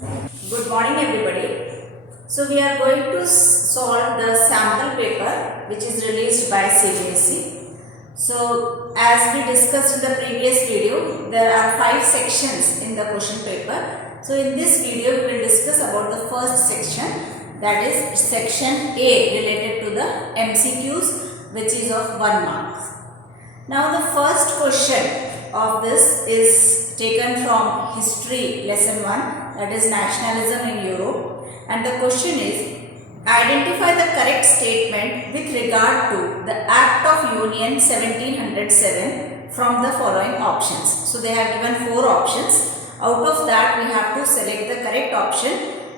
Good morning everybody. So we are going to solve the sample paper which is released by CBSE. So as we discussed in the previous video, there are 5 sections in the question paper. So in this video we will discuss about the first section, that is section A, related to the MCQs, which is of 1 mark. Now the first question of this is taken from history lesson 1, that is nationalism in Europe, and the question is identify the correct statement with regard to the Act of Union 1707 from the following options. So they have given 4 options. Out of that we have to select the correct option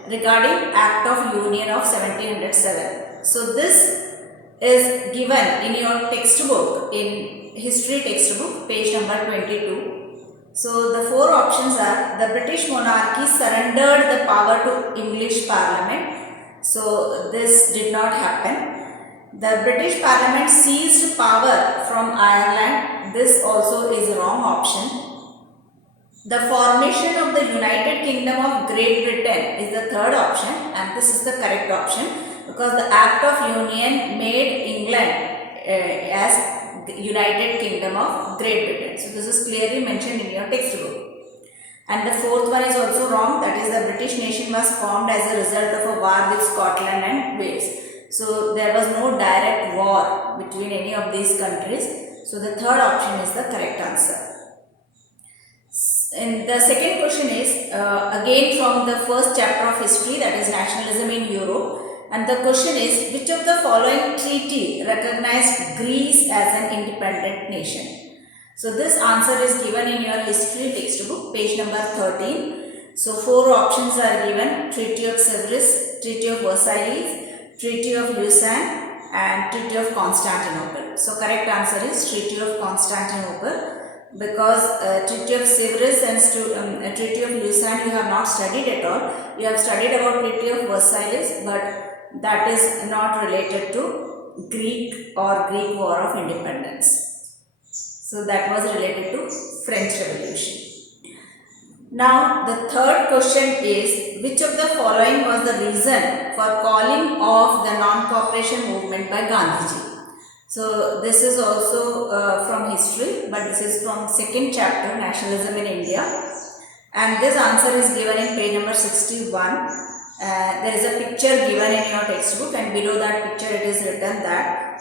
regarding Act of Union of 1707. So this is given in your textbook, in history textbook, page number 22. So the 4 options are: the British monarchy surrendered the power to English Parliament. So this did not happen. The British Parliament seized power from Ireland. This also is wrong option. The formation of the United Kingdom of Great Britain is the third option, and this is the correct option because the Act of Union made England as the United Kingdom of Great Britain. So this is clearly mentioned in your textbook. And the fourth one is also wrong, that is the British nation was formed as a result of a war with Scotland and Wales. So there was no direct war between any of these countries. So the third option is the correct answer. And the second question is again from the first chapter of history, that is nationalism in Europe. And the question is, which of the following treaty recognized Greece as an independent nation? So this answer is given in your history textbook, page number 13. So 4 options are given: Treaty of Sevres, Treaty of Versailles, Treaty of Lausanne, and Treaty of Constantinople. So correct answer is Treaty of Constantinople, because Treaty of Sevres and Treaty of Lausanne you have not studied at all. You have studied about Treaty of Versailles, but that is not related to Greek or Greek War of Independence. So that was related to French Revolution. Now the third question is, which of the following was the reason for calling off the non-cooperation movement by Gandhiji? So this is also from history, but this is from second chapter, nationalism in India, and this answer is given in page number 61. There is a picture given in your textbook, and below that picture it is written that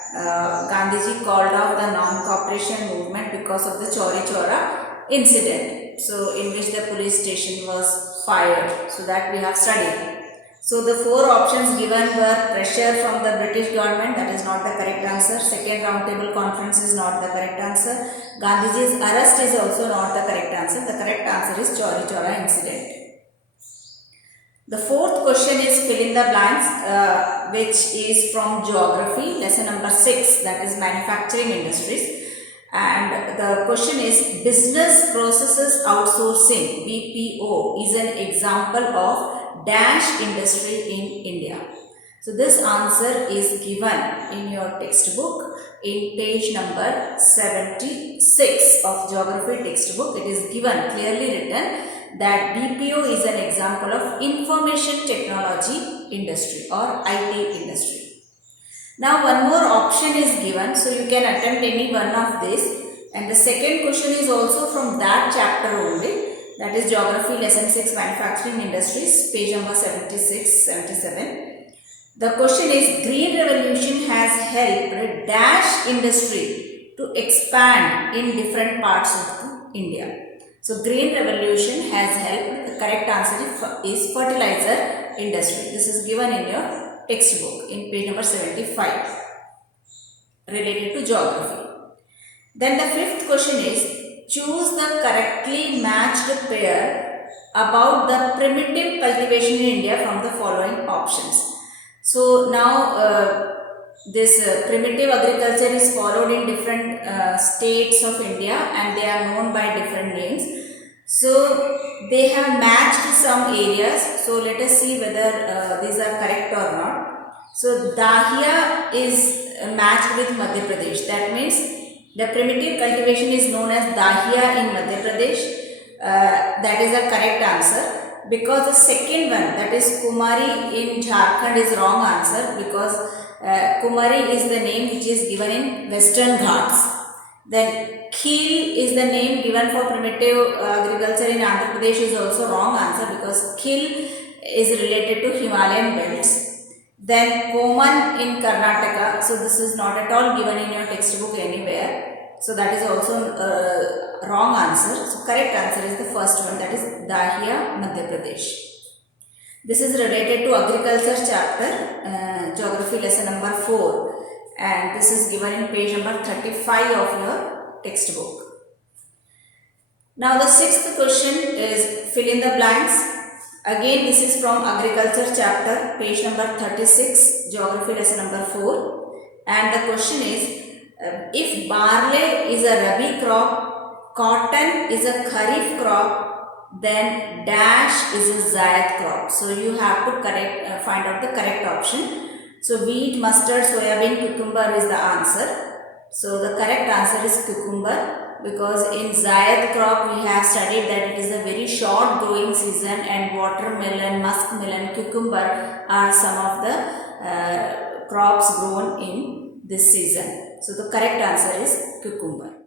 Gandhiji called off the non-cooperation movement because of the Chauri Chaura incident, so in which the police station was fired. So that we have studied. So the 4 options given were pressure from the British government, that is not the correct answer. Second round table conference is not the correct answer. Gandhiji's arrest is also not the correct answer. The correct answer is Chauri Chaura incident. The fourth question is fill in the blanks, which is from geography, lesson number 6, that is manufacturing industries. And the question is, business processes outsourcing, BPO, is an example of dash industry in India. So this answer is given in your textbook in page number 76 of geography textbook. It is given, clearly written, that BPO is an example of information technology industry or IT industry. Now one more option is given, so you can attempt any one of this, and the second question is also from that chapter only, that is geography lesson 6, manufacturing industries, page number 76, 77. The question is, green revolution has helped dash industry to expand in different parts of India. So green revolution has helped, the correct answer is fertilizer industry. This is given in your textbook in page number 75, related to geography. Then the fifth question is, choose the correctly matched pair about the primitive cultivation in India from the following options. So now this primitive agriculture is followed in different states of India, and they are known by different names. So they have matched some areas. So let us see whether these are correct or not. So Dahiya is matched with Madhya Pradesh. That means the primitive cultivation is known as Dahiya in Madhya Pradesh. That is the correct answer. because the second one, that is Kumari in Jharkhand, is wrong answer, because Kumari is the name which is given in Western Ghats. Then Khil is the name given for primitive agriculture in Andhra Pradesh, is also wrong answer, because Khil is related to Himalayan belts. Then Koman in Karnataka, so this is not at all given in your textbook anywhere, so that is also wrong answer. So correct answer is the first one, that is Dahiya, Madhya Pradesh. This is related to agriculture chapter, geography lesson number 4, and this is given in page number 35 of your textbook. Now the sixth question is fill in the blanks. Again, this is from agriculture chapter, page number 36, geography lesson number 4, and the question is, if barley is a rabi crop, cotton is a kharif crop, then dash is a zaid crop. So you have to find out the correct option. So wheat, mustard, soybean, cucumber is the answer. So the correct answer is cucumber, because in zaid crop we have studied that it is a very short growing season, and watermelon, muskmelon, cucumber are some of the crops grown in this season. So the correct answer is cucumber.